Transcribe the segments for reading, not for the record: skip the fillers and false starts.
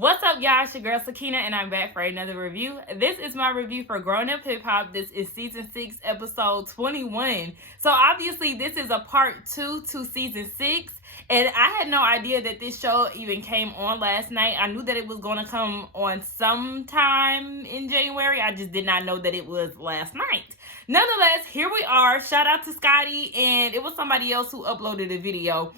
What's up, y'all? It's your girl Sakina, and I'm back for another review. This is my review for Growing Up Hip Hop. This is season 6, episode 21. So obviously, this is a part 2 to season 6, and I had no idea that this show even came on last night. I knew that it was going to come on sometime in January. I just did not know that it was last night. Nonetheless, here we are. Shout out to Scotty, and it was somebody else who uploaded a video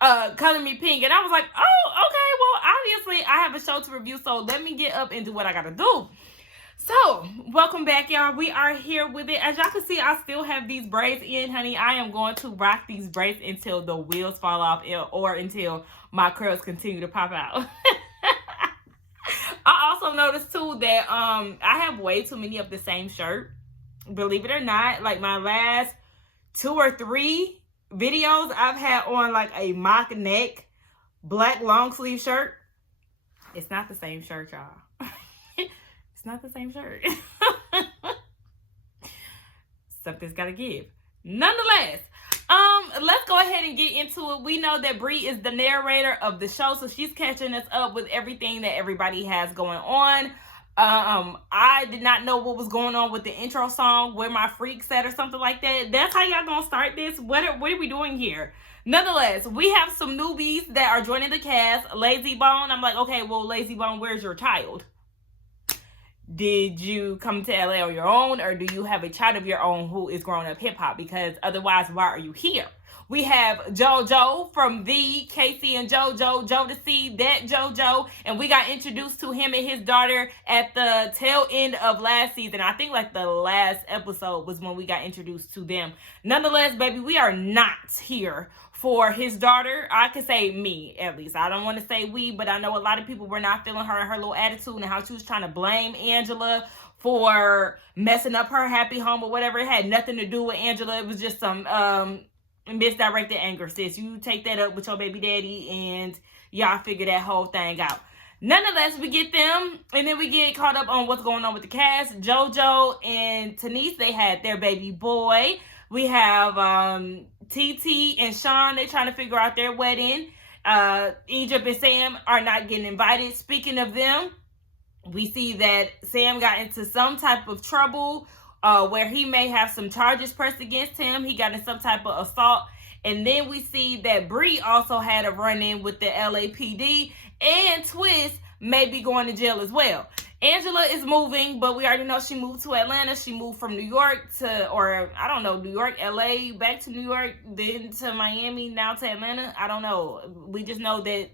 Color Me Pink, and I was like, oh, okay, well, obviously I have a show to review, so let me get up and do what I gotta do. So, welcome back, y'all. We are here with it. As y'all can see, I still have these braids in, honey. I am going to rock these braids until the wheels fall off or until my curls continue to pop out. I also noticed, too, that I have way too many of the same shirt. Believe it or not, like my last 2 or 3 videos I've had on like a mock neck black long sleeve shirt. It's not the same shirt, y'all. It's not the same shirt. Something's gotta give. Nonetheless, let's go ahead and get into it. We know that Bree is the narrator of the show, so she's catching us up with everything that everybody has going on. I did not know what was going on with the intro song, Where My Freaks At or something like that. That's how y'all gonna start this? What are we doing here? Nonetheless, we have some newbies that are joining the cast. Lazy Bone, I'm like, okay, well, Lazy Bone, where's your child? Did you come to LA on your own, or do you have a child of your own who is growing up hip hop? Because otherwise, why are you here? We have JoJo from the Casey and JoJo, Jodeci, that JoJo, and we got introduced to him and his daughter at the tail end of last season. I think like the last episode was when we got introduced to them. Nonetheless, baby, we are not here for his daughter. I could say me, at least. I don't want to say we, but I know a lot of people were not feeling her and her little attitude and how she was trying to blame Angela for messing up her happy home or whatever. It had nothing to do with Angela. It was just some misdirected anger, sis. You take that up with your baby daddy and y'all figure that whole thing out. Nonetheless, we get them, and then we get caught up on what's going on with the cast. JoJo and Denise, they had their baby boy. We have TT and Sean, they trying to figure out their wedding. Egypt and Sam are not getting invited. Speaking of them, we see that Sam got into some type of trouble where he may have some charges pressed against him. He got in some type of assault. And then we see that Bree also had a run-in with the LAPD, and Twist may be going to jail as well. Angela is moving, but we already know she moved to Atlanta. She moved from New York to, or I don't know, New York, LA, back to New York, then to Miami, now to Atlanta. I don't know. We just know that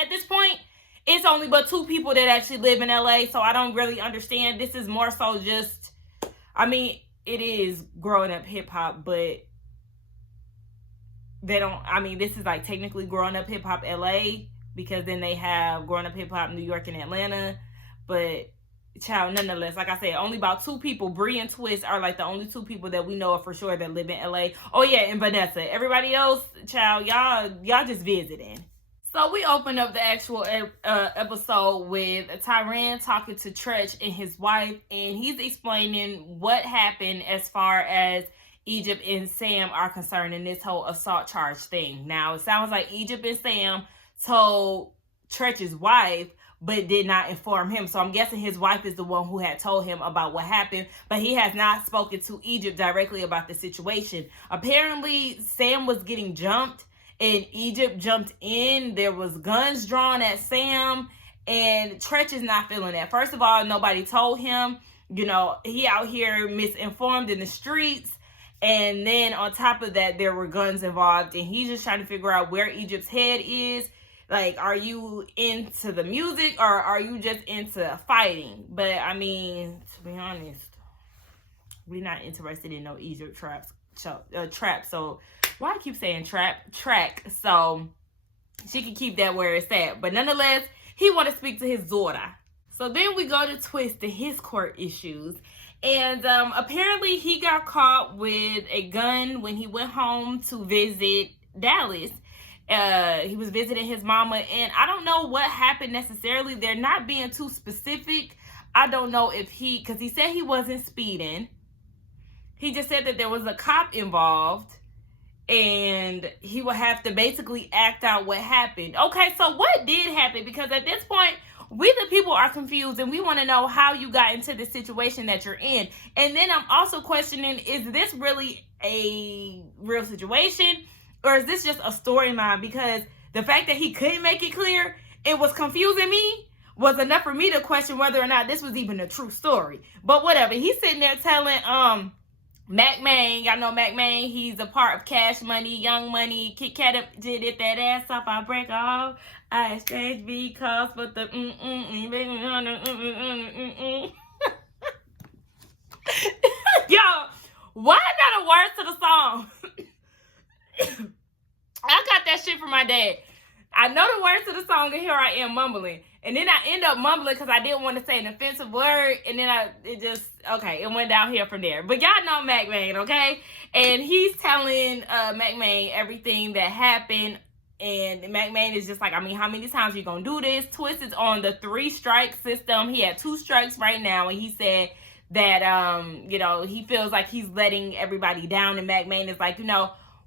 at this point, it's only but 2 people that actually live in LA, so I don't really understand. This is more so just, I mean, it is growing up hip hop, but they don't, I mean, this is like technically growing up hip hop LA, because then they have growing up hip hop New York and Atlanta. But child, nonetheless, like I said, only about 2 people, Bree and Twist, are like the only 2 people that we know of for sure that live in LA. Oh yeah, and Vanessa. Everybody else, child, y'all just visiting. So we open up the actual episode with Tyran talking to Treach and his wife, and he's explaining what happened as far as Egypt and Sam are concerned in this whole assault charge thing. Now, it sounds like Egypt and Sam told Treach's wife, but did not inform him. So I'm guessing his wife is the one who had told him about what happened, but he has not spoken to Egypt directly about the situation. Apparently, Sam was getting jumped, and Egypt jumped in. There was guns drawn at Sam, and Treach is not feeling that. First of all, nobody told him. You know, he out here misinformed in the streets. And then on top of that, there were guns involved, and he's just trying to figure out where Egypt's head is. Like, are you into the music, or are you just into fighting? But I mean, to be honest, we're not interested in no Egypt trap. So why I keep saying track? So she can keep that where it's at. But nonetheless, he want to speak to his daughter. So then we go to Twist and his court issues. And apparently he got caught with a gun when he went home to visit Dallas. He was visiting his mama, and I don't know what happened necessarily. They're not being too specific. I don't know if because he said he wasn't speeding. He just said that there was a cop involved, and he would have to basically act out what happened. Okay, so what did happen? Because at this point, we the people are confused, and we want to know how you got into the situation that you're in. And then I'm also questioning, is this really a real situation, or is this just a storyline? Because the fact that he couldn't make it clear, it was confusing me, was enough for me to question whether or not this was even a true story. But whatever, he's sitting there telling Mac Main, y'all know Mac Main, he's a part of Cash Money, Young Money, Kit Kat did it, that ass off, I break off, I exchange because for the Yo, why not a word to the song? I got that shit from my dad. I know the words to the song, and here I am mumbling. And then I end up mumbling because I didn't want to say an offensive word. And then it went down here from there. But y'all know Mac Main, okay? And he's telling Mac Main everything that happened. And Mac Main is just like, I mean, how many times are you going to do this? Twist is on the 3-strike system. He had 2 strikes right now. And he said that, he feels like he's letting everybody down. And Mac Main is like,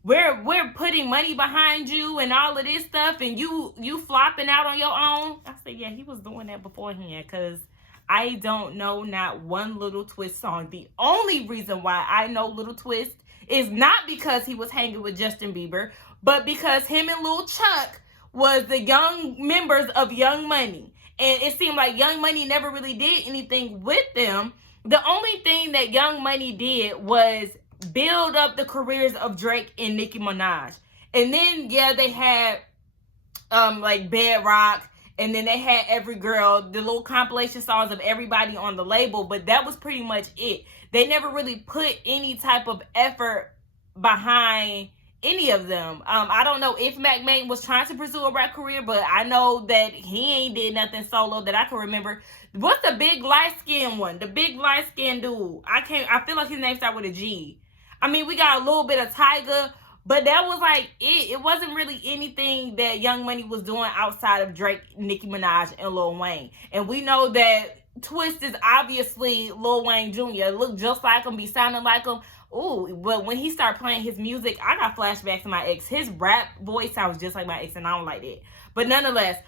we're putting money behind you and all of this stuff, and you flopping out on your own. I said, yeah, he was doing that beforehand, because I don't know not one Little Twist song. The only reason why I know Little Twist is not because he was hanging with Justin Bieber, but because him and Lil Chuck was the young members of Young Money. And it seemed like Young Money never really did anything with them. The only thing that Young Money did was build up the careers of Drake and Nicki Minaj. And then, yeah, they had like Bedrock, and then they had Every Girl, the little compilation songs of everybody on the label, but that was pretty much it. They never really put any type of effort behind any of them. I don't know if Mac Main was trying to pursue a rap career, but I know that he ain't did nothing solo that I can remember. What's the big light-skinned one? The big light-skinned dude. I feel like his name started with a G. I mean, we got a little bit of Tyga, but that was like it. It wasn't really anything that Young Money was doing outside of Drake, Nicki Minaj, and Lil Wayne. And we know that Twist is obviously Lil Wayne Jr. Look just like him, be sounding like him. Ooh, but when he started playing his music, I got flashbacks to my ex. His rap voice sounds just like my ex, and I don't like that. But nonetheless,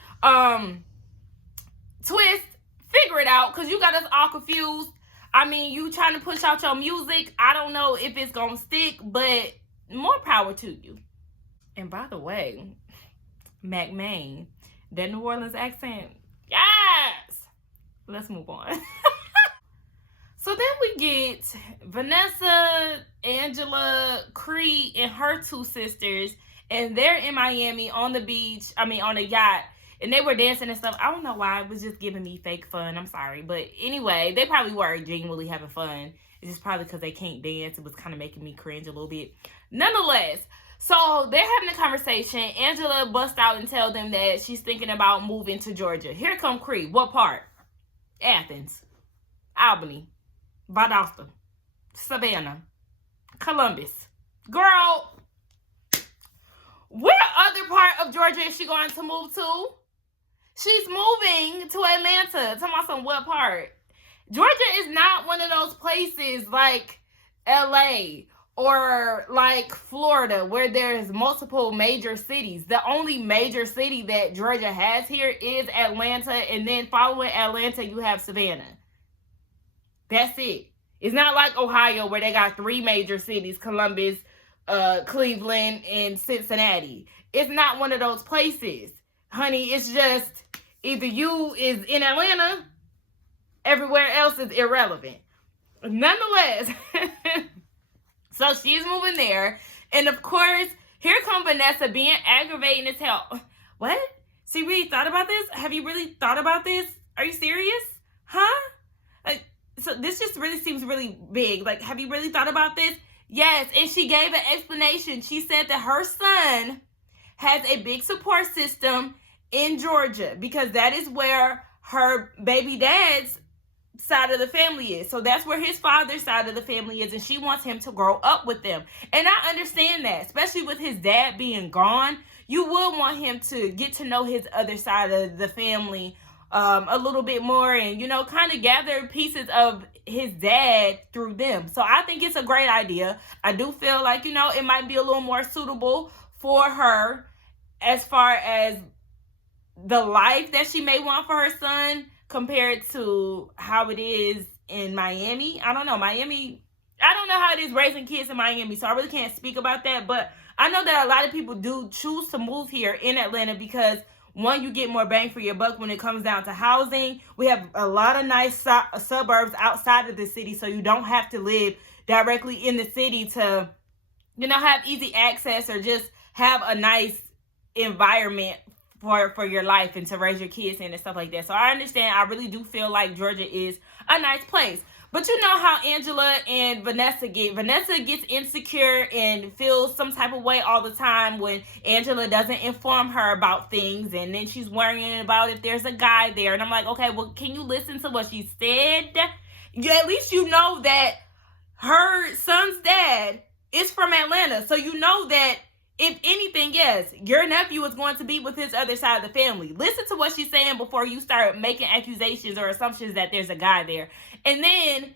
Twist, figure it out, because you got us all confused. I mean, you trying to push out your music. I don't know if it's going to stick, but more power to you. And by the way, Mac Main, that New Orleans accent, yes! Let's move on. So then we get Vanessa Cree and her 2 sisters, and they're in Miami on the beach, on a yacht. And they were dancing and stuff. I don't know why. It was just giving me fake fun. I'm sorry. But anyway, they probably were genuinely having fun. It's just probably because they can't dance. It was kind of making me cringe a little bit. Nonetheless, so they're having a conversation. Angela busts out and tells them that she's thinking about moving to Georgia. Here come Cree. What part? Athens, Albany, Valdosta, Savannah, Columbus. Girl, where other part of Georgia is she going to move to? She's moving to Atlanta. Talking about some what part? Georgia is not one of those places like LA or like Florida where there's multiple major cities. The only major city that Georgia has here is Atlanta, and then following Atlanta, you have Savannah. That's it. It's not like Ohio where they got 3 major cities, Columbus, Cleveland, and Cincinnati. It's not one of those places. Honey, it's just either you is in Atlanta, everywhere else is irrelevant. Nonetheless, so she's moving there. And of course, here comes Vanessa being aggravating as hell. What? So you really thought about this? Have you really thought about this? Are you serious? Huh? So this just really seems really big. Like, have you really thought about this? Yes, and she gave an explanation. She said that her son has a big support system in Georgia because that is where her baby dad's side of the family is. So that's where his father's side of the family is, and she wants him to grow up with them. And I understand that, especially with his dad being gone. You would want him to get to know his other side of the family a little bit more and, you know, kind of gather pieces of his dad through them. So I think it's a great idea. I do feel like, you know, it might be a little more suitable for her as far as the life that she may want for her son compared to how it is in Miami. I don't know. I don't know how it is raising kids in Miami, so I really can't speak about that. But I know that a lot of people do choose to move here in Atlanta because, one, you get more bang for your buck when it comes down to housing. We have a lot of nice suburbs outside of the city, so you don't have to live directly in the city to, have easy access or just have a nice environment for your life and to raise your kids in and stuff like that. So I understand. I really do feel like Georgia is a nice place. But you know how Angela and Vanessa get. Vanessa gets insecure and feels some type of way all the time when Angela doesn't inform her about things. And then she's worrying about if there's a guy there. And I'm like, okay, well, can you listen to what she said? At least you know that her son's dad is from Atlanta. So you know that if anything, yes, your nephew is going to be with his other side of the family. Listen to what she's saying before you start making accusations or assumptions that there's a guy there. And then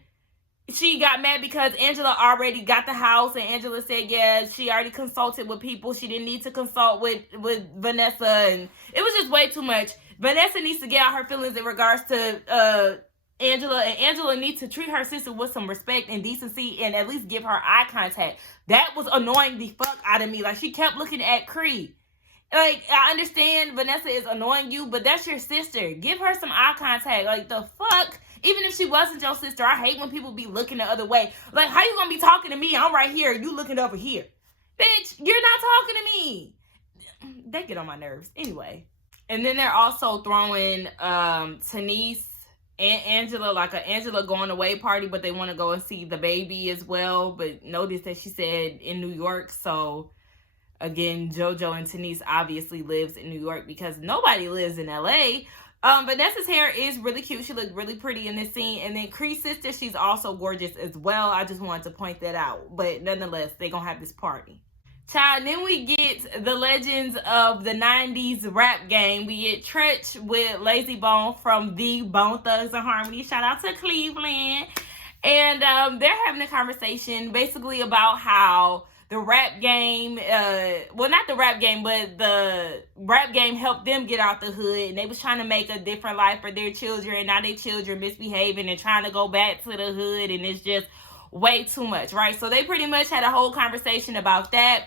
she got mad because Angela already got the house, and Angela said, yeah, she already consulted with people. She didn't need to consult with Vanessa, and it was just way too much. Vanessa needs to get out her feelings in regards to Angela, and Angela needs to treat her sister with some respect and decency and at least give her eye contact. That was annoying the fuck out of me. Like, she kept looking at Cree. Like, I understand Vanessa is annoying you, but that's your sister. Give her some eye contact. Like, the fuck? Even if she wasn't your sister, I hate when people be looking the other way. Like, how you gonna be talking to me? I'm right here. You looking over here. Bitch, you're not talking to me. They get on my nerves. Anyway. And then they're also throwing Denise and Angela, like an Angela going away party, but they want to go and see the baby as well. But notice that she said in New York. So, again, JoJo and Denise obviously lives in New York because nobody lives in LA. Vanessa's hair is really cute. She looked really pretty in this scene. And then Cree's sister, she's also gorgeous as well. I just wanted to point that out. But nonetheless, they're going to have this party. Child, then we get the legends of the 90s rap game. We get Treach with Lazy Bone from the Bone Thugs and Harmony. Shout out to Cleveland. And they're having a conversation basically about how the rap game, well, not the rap game, but the rap game helped them get out the hood, and they was trying to make a different life for their children, and now their children misbehaving and trying to go back to the hood, and it's just way too much, right? So they pretty much had a whole conversation about that.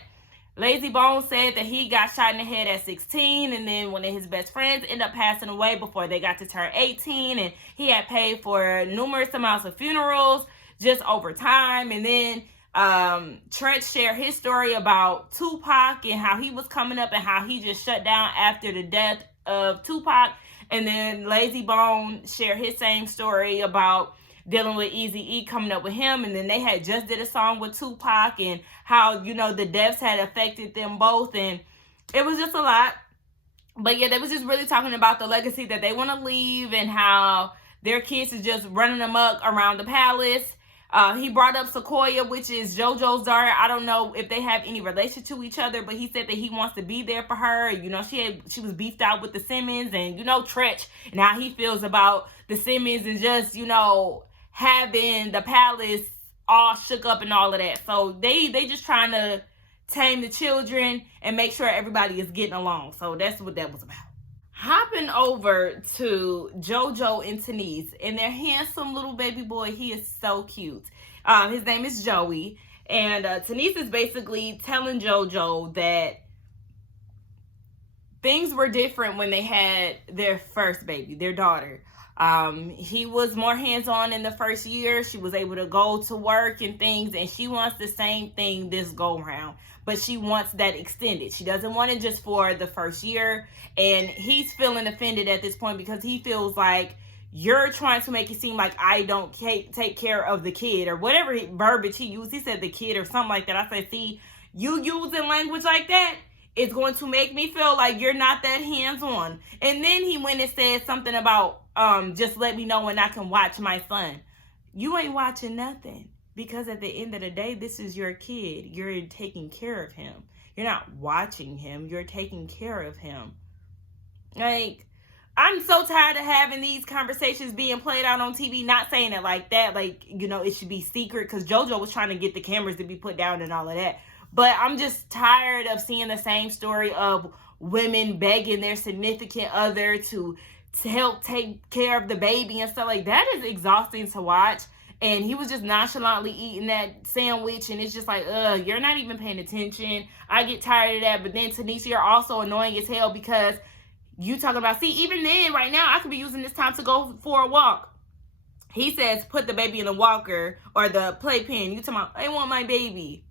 Lazy Bone said that he got shot in the head at 16, and then one of his best friends ended up passing away before they got to turn 18, and he had paid for numerous amounts of funerals just over time. And then Treach shared his story about Tupac and how he was coming up and how he just shut down after the death of Tupac. And then Lazy Bone shared his same story about dealing with Eazy-E coming up with him, and then they had just did a song with Tupac and how, the deaths had affected them both, and it was just a lot. But yeah, they was just really talking about the legacy that they want to leave and how their kids is just running amok around the palace. He brought up Sequoia, which is JoJo's daughter. I don't know if they have any relation to each other, but he said that he wants to be there for her. She was beefed out with the Simmons, and Treach and how he feels about the Simmons and just, having the palace all shook up and all of that. So they just trying to tame the children and make sure everybody is getting along. So that's what that was about. Hopping over to JoJo and Denise and their handsome little baby boy. He is so cute. His name is Joey. And Denise is basically telling JoJo that things were different when they had their first baby, their daughter. He was more hands-on in the first year. She was able to go to work and things, and she wants the same thing this go round, but she wants that extended. She doesn't want it just for the first year, and he's feeling offended at this point because he feels like you're trying to make it seem like I don't take care of the kid, or whatever verbiage he used. He said the kid or something like that. I said, see, you using language like that, it's going to make me feel like you're not that hands-on. And then he went and said something about, just let me know when I can watch my son. You ain't watching nothing, because at the end of the day, this is your kid. You're taking care of him. You're not watching him. You're taking care of him. Like, I'm so tired of having these conversations being played out on TV. Not saying it like that, like, it should be secret, because JoJo was trying to get the cameras to be put down and all of that. But I'm just tired of seeing the same story of women begging their significant other to help take care of the baby and stuff like that is exhausting to watch. And he was just nonchalantly eating that sandwich, and it's just like, you're not even paying attention. I get tired of that. But then, Tanisha, you're also annoying as hell because you talking about, see, even then, right now, I could be using this time to go for a walk. He says, put the baby in the walker or the playpen. You talking about, I want my baby.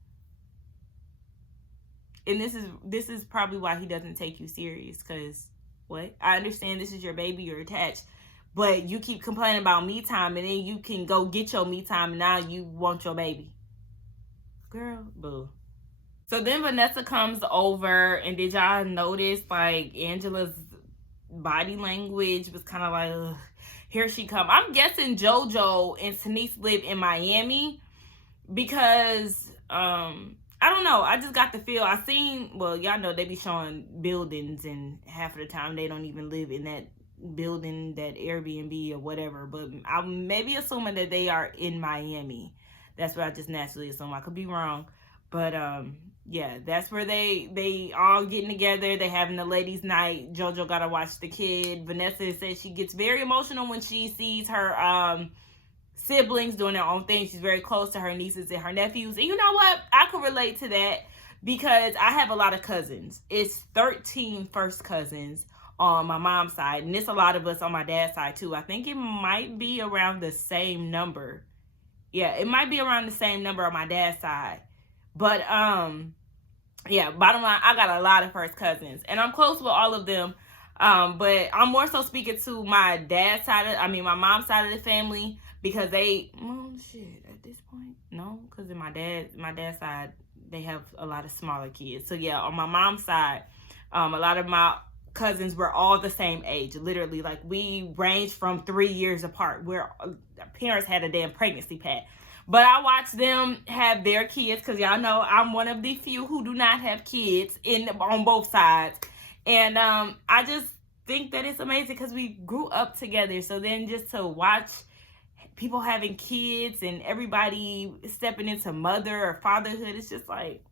And this is probably why he doesn't take you serious, because what? I understand this is your baby, you're attached. But you keep complaining about me time, and then you can go get your me time, and now you want your baby. Girl, boo. So then Vanessa comes over, and did y'all notice, like, Angela's body language was kind of like, ugh, here she come. I'm guessing JoJo and Denise live in Miami because, I don't know. I just got the feel. I seen, well, y'all know they be showing buildings, and half of the time they don't even live in that building, that Airbnb or whatever, but I'm maybe assuming that they are in Miami. That's what I just naturally assume. I could be wrong, but yeah, that's where they all getting together. They having the ladies' night. JoJo gotta watch the kid. Vanessa says she gets very emotional when she sees her siblings doing their own thing. She's very close to her nieces and her nephews, and you know what, I could relate to that because I have a lot of cousins. It's 13 first cousins on my mom's side, and it's a lot of us on my dad's side too. I think it might be around the same number. Yeah, it might be around the same number on my dad's side. But yeah, bottom line, I got a lot of first cousins, and I'm close with all of them. But I'm more so speaking to my dad's side my mom's side of the family, because they, shit, at this point, no, because in my dad's side, they have a lot of smaller kids. So yeah, on my mom's side, a lot of my cousins were all the same age, literally. Like, we ranged from 3 years apart, where parents had a damn pregnancy pact. But I watched them have their kids, because y'all know I'm one of the few who do not have kids on both sides. And I just think that it's amazing because we grew up together. So then just to watch people having kids and everybody stepping into mother or fatherhood, it's just like,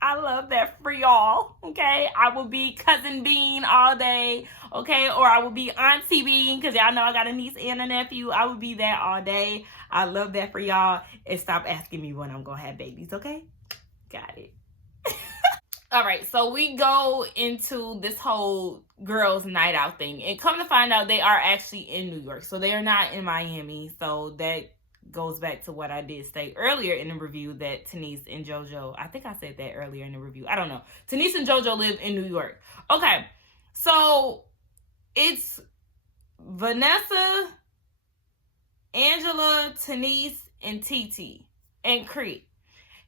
I love that for y'all, okay? I will be Cousin Bean all day, okay? Or I will be Auntie Bean, because y'all know I got a niece and a nephew. I will be that all day. I love that for y'all. And stop asking me when I'm going to have babies, okay? Got it. All right, so we go into this whole girls' night out thing. And come to find out, they are actually in New York. So they are not in Miami. So that goes back to what I did say earlier in the review, that Denise and JoJo, I think I said that earlier in the review, I don't know, Denise and JoJo live in New York. Okay, so it's Vanessa, Angela, Denise, and TT, and Cree.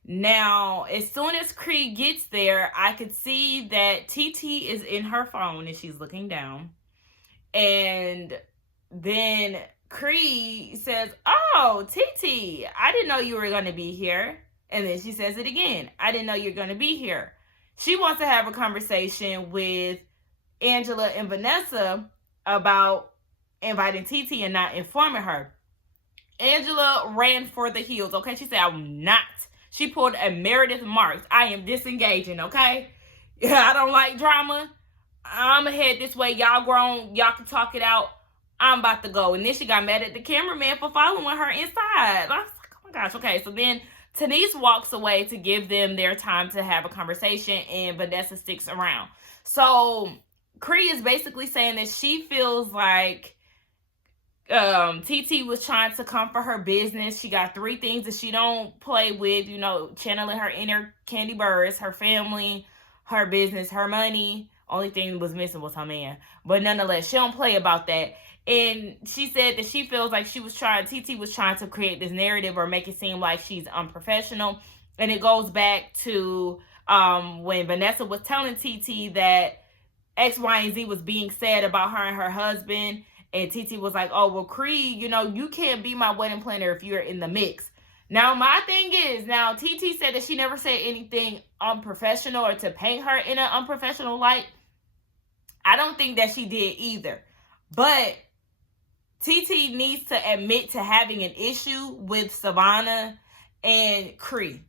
Now, as soon as Cree gets there, I could see that TT is in her phone and she's looking down, and then Cree says, oh, TT, I didn't know you were going to be here. And then she says it again. I didn't know you're going to be here. She wants to have a conversation with Angela and Vanessa about inviting TT and not informing her. Angela ran for the hills, okay? She said, I'm not. She pulled a Meredith Marks. I am disengaging, okay? I don't like drama. I'm going to head this way. Y'all grown. Y'all can talk it out. I'm about to go. And then she got mad at the cameraman for following her inside. I was like, oh my gosh. Okay, so then Denise walks away to give them their time to have a conversation, and Vanessa sticks around. So Cree is basically saying that she feels like TT was trying to come for her business. She got 3 things that she don't play with, you know, channeling her inner Candy Burris, her family, her business, her money. Only thing was missing was her man. But nonetheless, she don't play about that. And she said that she feels like TT was trying to create this narrative or make it seem like she's unprofessional. And it goes back to when Vanessa was telling TT that X, Y, and Z was being said about her and her husband. And TT was like, oh, well, Cree, you know, you can't be my wedding planner if you're in the mix. Now, my thing is, now, TT said that she never said anything unprofessional or to paint her in an unprofessional light. I don't think that she did either. But TT needs to admit to having an issue with Savannah and Cree.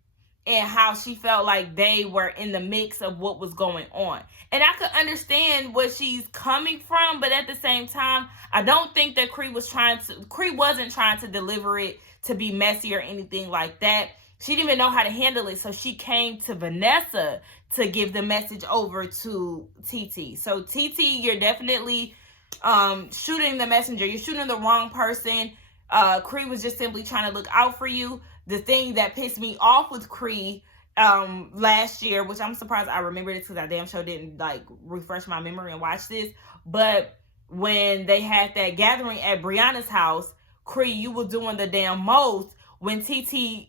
and how she felt like they were in the mix of what was going on. And I could understand where she's coming from, but at the same time, I don't think that Cree wasn't trying to deliver it to be messy or anything like that. She didn't even know how to handle it, so she came to Vanessa to give the message over to TT. So TT, you're definitely shooting the messenger. You're shooting the wrong person. Cree was just simply trying to look out for you. The thing that pissed me off with Cree last year, which I'm surprised I remembered it because I damn sure didn't like refresh my memory and watch this, but when they had that gathering at Brianna's house, Cree, you were doing the damn most when TT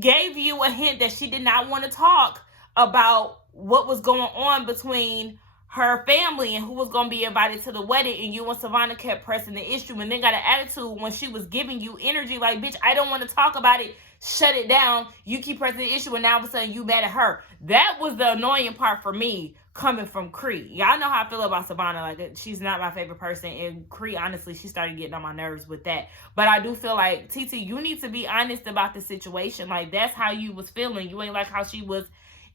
gave you a hint that she did not want to talk about what was going on between her family and who was going to be invited to the wedding, and you and Savannah kept pressing the issue and then got an attitude when she was giving you energy like, bitch, I don't want to talk about it, shut it down. You keep pressing the issue and now all of a sudden you mad at her. That was the annoying part for me coming from Cree. Y'all know how I feel about Savannah. Like, she's not my favorite person, and Cree, honestly, she started getting on my nerves with that. But I do feel like, TT, you need to be honest about the situation. Like, that's how you was feeling. You ain't like how she was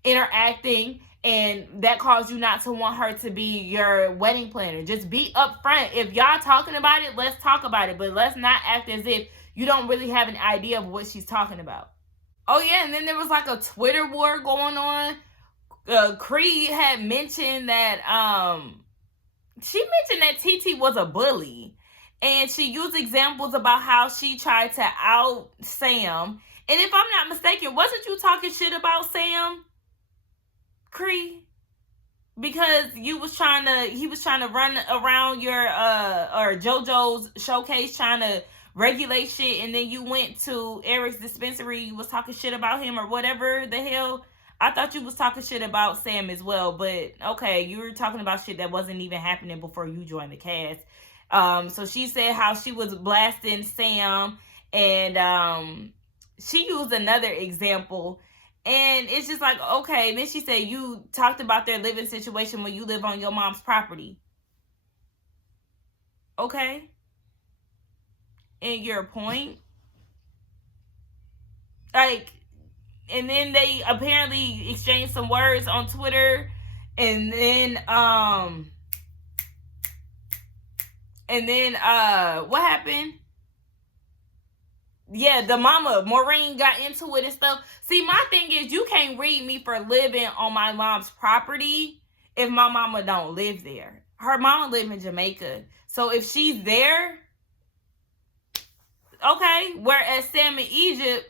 interacting, and that caused you not to want her to be your wedding planner. Just be upfront. If y'all talking about it, let's talk about it, but let's not act as if you don't really have an idea of what she's talking about. Oh yeah, and then there was like a Twitter war going on. Cree had mentioned that she mentioned that TT was a bully, and she used examples about how she tried to out Sam. And if I'm not mistaken, wasn't you talking shit about Sam, Cree? Because he was trying to run around your or JoJo's showcase trying to regulate shit, and then you went to Eric's dispensary, you was talking shit about him or whatever the hell. I thought you was talking shit about Sam as well, but okay, you were talking about shit that wasn't even happening before you joined the cast. So she said how she was blasting Sam, and she used another example, and it's just like, okay. And then she said you talked about their living situation when you live on your mom's property. Okay. And your point? Like, and then they apparently exchanged some words on Twitter, and then what happened? Yeah, the mama, Maureen, got into it and stuff. See, my thing is, you can't read me for living on my mom's property if my mama don't live there. Her mama live in Jamaica. So if she's there, okay. Whereas Sam in Egypt,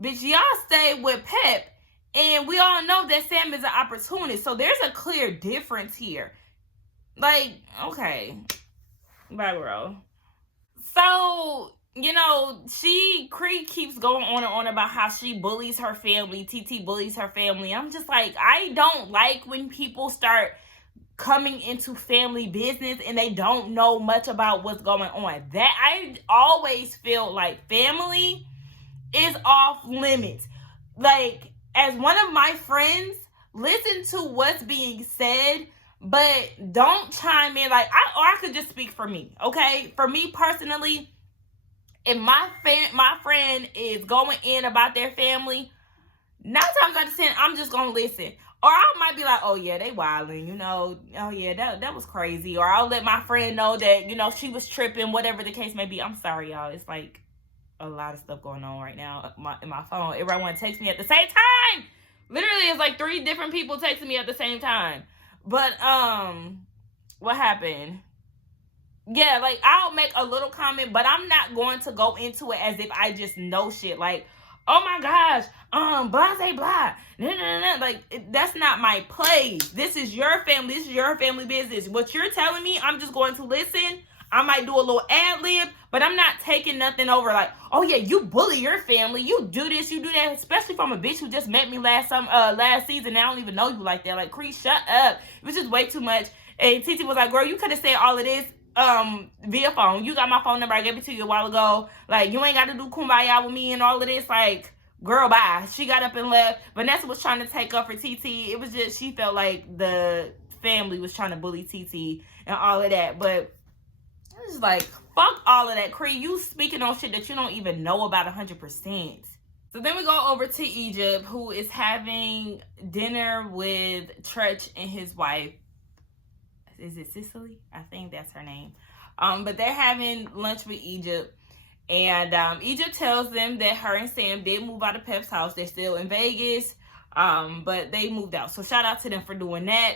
bitch, y'all stay with Pep. And we all know that Sam is an opportunist. So there's a clear difference here. Like, okay. Bye, girl. So, you know, Cree keeps going on and on about how she bullies her family. TT bullies her family. I'm just like, I don't like when people start coming into family business and they don't know much about what's going on. That I always feel like family is off limits. Like, as one of my friends, listen to what's being said, but don't chime in. Like, I could just speak for me, okay? For me personally, if my friend is going in about their family, 9 times out of 10, I'm just gonna listen. Or I might be like, oh yeah, they wilding, you know, oh yeah, that was crazy. Or I'll let my friend know that, you know, she was tripping, whatever the case may be. I'm sorry, y'all. It's like a lot of stuff going on right now in my phone. Everyone texts me at the same time. Literally, it's like 3 different people texting me at the same time. But what happened? Yeah, like, I'll make a little comment, but I'm not going to go into it as if I just know shit. Like, oh my gosh, blah, say blah. Nah. Like, that's not my place. This is your family. This is your family business. What you're telling me, I'm just going to listen. I might do a little ad lib, but I'm not taking nothing over like, oh yeah, you bully your family. You do this, you do that. Especially from a bitch who just met me last season. And I don't even know you like that. Like, Cree, shut up. It was just way too much. And TT was like, girl, you could have said all of this via phone. You got my phone number. I gave it to you a while ago. Like, you ain't got to do kumbaya with me and all of this. Like, girl, bye. She got up and left. Vanessa was trying to take up for TT. It was just, she felt like the family was trying to bully TT and all of that. But it's like, fuck all of that, Cree. You speaking on shit that you don't even know about 100%. So then we go over to Egypt, who is having dinner with Treach and his wife. Is it Sicily? I think that's her name. But they're having lunch with Egypt. And Egypt tells them that her and Sam did move out of Pep's house. They're still in Vegas, but they moved out. So shout out to them for doing that.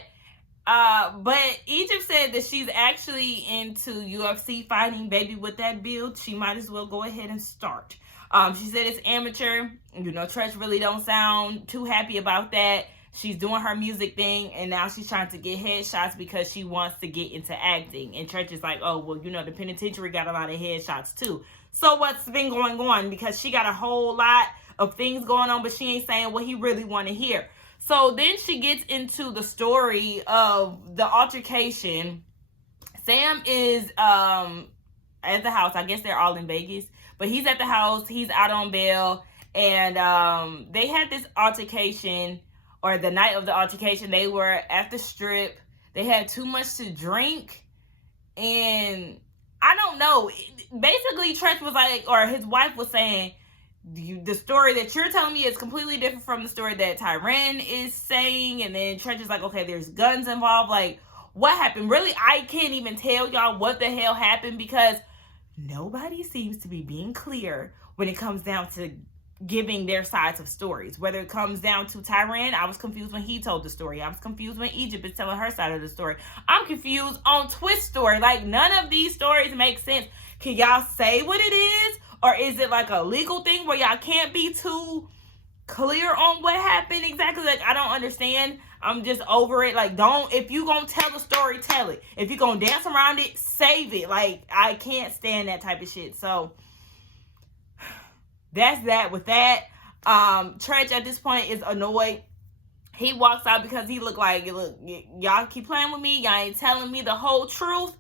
But Egypt said that she's actually into UFC fighting. Baby, with that build, she might as well go ahead and start. She said it's amateur. You know, Treach really don't sound too happy about that. She's doing her music thing, and now she's trying to get headshots because she wants to get into acting. And Treach is like, oh, well, you know, the penitentiary got a lot of headshots too. So what's been going on? Because she got a whole lot of things going on, but she ain't saying what he really want to hear. So then she gets into the story of the altercation. Sam is at the house. I guess they're all in Vegas. But he's at the house. He's out on bail. And they had this altercation, or the night of the altercation. They were at the strip. They had too much to drink. And I don't know. Basically, Treach was like, or his wife was saying, the story that you're telling me is completely different from the story that Tyrann is saying. And then Treach is like, okay, there's guns involved. Like, what happened? Really, I can't even tell y'all what the hell happened, because nobody seems to be being clear when it comes down to giving their sides of stories. Whether it comes down to Tyrann, I was confused when he told the story. I was confused when Egypt is telling her side of the story. I'm confused on Twist's story. Like, none of these stories make sense. Can y'all say what it is? Or is it like a legal thing where y'all can't be too clear on what happened exactly? Like, I don't understand. I'm just over it. Like, if you gonna tell the story, tell it. If you gonna dance around it, save it. Like, I can't stand that type of shit. So that's that with that. Treach at this point is annoyed. He walks out because he look like, look, y'all keep playing with me. Y'all ain't telling me the whole truth.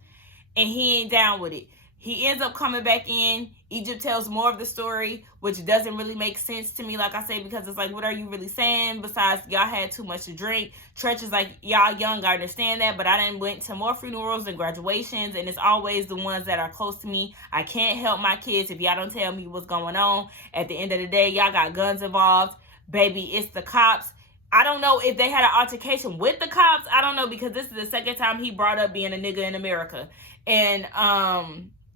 And he ain't down with it. He ends up coming back in. Egypt tells more of the story, which doesn't really make sense to me, like I say, because it's like, what are you really saying besides y'all had too much to drink? Treach is like, y'all young, I understand that, but I done went to more funerals and graduations, and it's always the ones that are close to me. I can't help my kids if y'all don't tell me what's going on. At the end of the day, y'all got guns involved. Baby, it's the cops. I don't know if they had an altercation with the cops. I don't know, because this is the second time he brought up being a nigga in America. And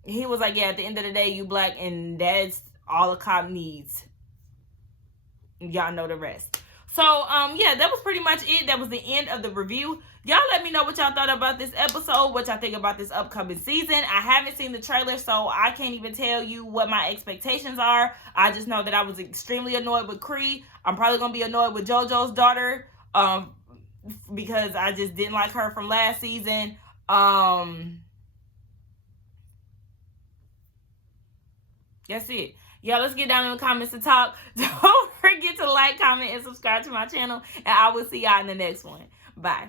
he was like, yeah, at the end of the day, you black, and that's all a cop needs. Y'all know the rest. So, yeah, that was pretty much it. That was the end of the review. Y'all let me know what y'all thought about this episode, what y'all think about this upcoming season. I haven't seen the trailer, so I can't even tell you what my expectations are. I just know that I was extremely annoyed with Cree. I'm probably going to be annoyed with JoJo's daughter, because I just didn't like her from last season. That's it. Y'all, let's get down in the comments to talk. Don't forget to like, comment, and subscribe to my channel. And I will see y'all in the next one. Bye.